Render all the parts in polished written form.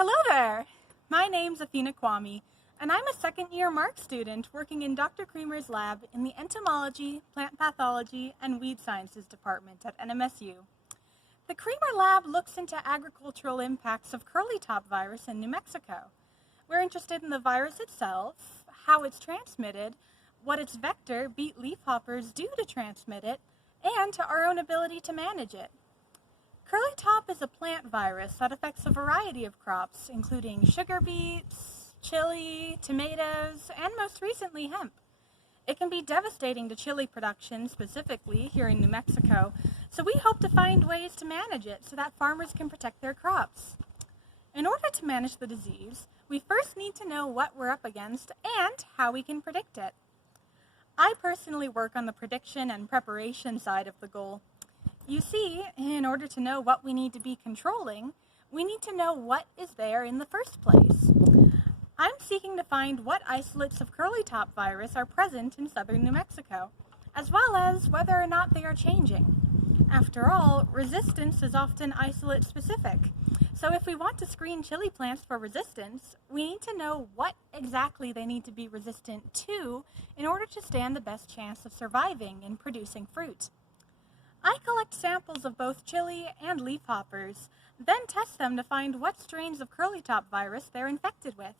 Hello there! My name's Athena Kvamme, and I'm a second-year MARC student working in Dr. Creamer's lab in the Entomology, Plant Pathology, and Weed Sciences department at NMSU. The Creamer lab looks into agricultural impacts of curly-top virus in New Mexico. We're interested in the virus itself, how it's transmitted, what its vector, beet leafhoppers, do to transmit it, and our own ability to manage it. Curly-top is a plant virus that affects a variety of crops, including sugar beets, chili, tomatoes, and most recently hemp. It can be devastating to chili production, specifically here in New Mexico, so we hope to find ways to manage it so that farmers can protect their crops. In order to manage the disease, we first need to know what we're up against and how we can predict it. I personally work on the prediction and preparation side of the goal. You see, in order to know what we need to be controlling, we need to know what is there in the first place. I'm seeking to find what isolates of curly-top virus are present in southern New Mexico, as well as whether or not they are changing. After all, resistance is often isolate-specific, so if we want to screen chili plants for resistance, we need to know what exactly they need to be resistant to in order to stand the best chance of surviving and producing fruit. I collect samples of both chili and leafhoppers, then test them to find what strains of curly-top virus they're infected with.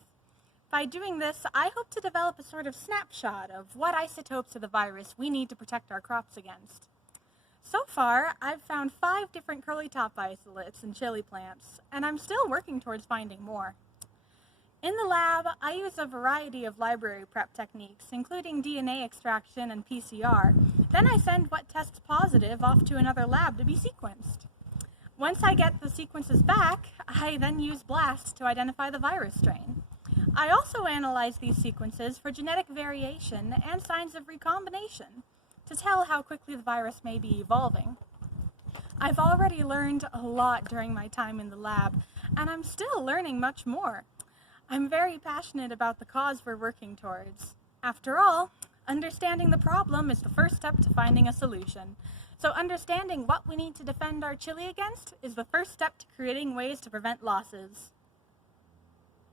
By doing this, I hope to develop a sort of snapshot of what isotopes of the virus we need to protect our crops against. So far, I've found 5 different curly-top isolates in chili plants, and I'm still working towards finding more. In the lab, I use a variety of library prep techniques, including DNA extraction and PCR. Then I send what tests positive off to another lab to be sequenced. Once I get the sequences back, I then use BLAST to identify the virus strain. I also analyze these sequences for genetic variation and signs of recombination to tell how quickly the virus may be evolving. I've already learned a lot during my time in the lab, and I'm still learning much more. I'm very passionate about the cause we're working towards. After all, understanding the problem is the first step to finding a solution. So understanding what we need to defend our chili against is the first step to creating ways to prevent losses.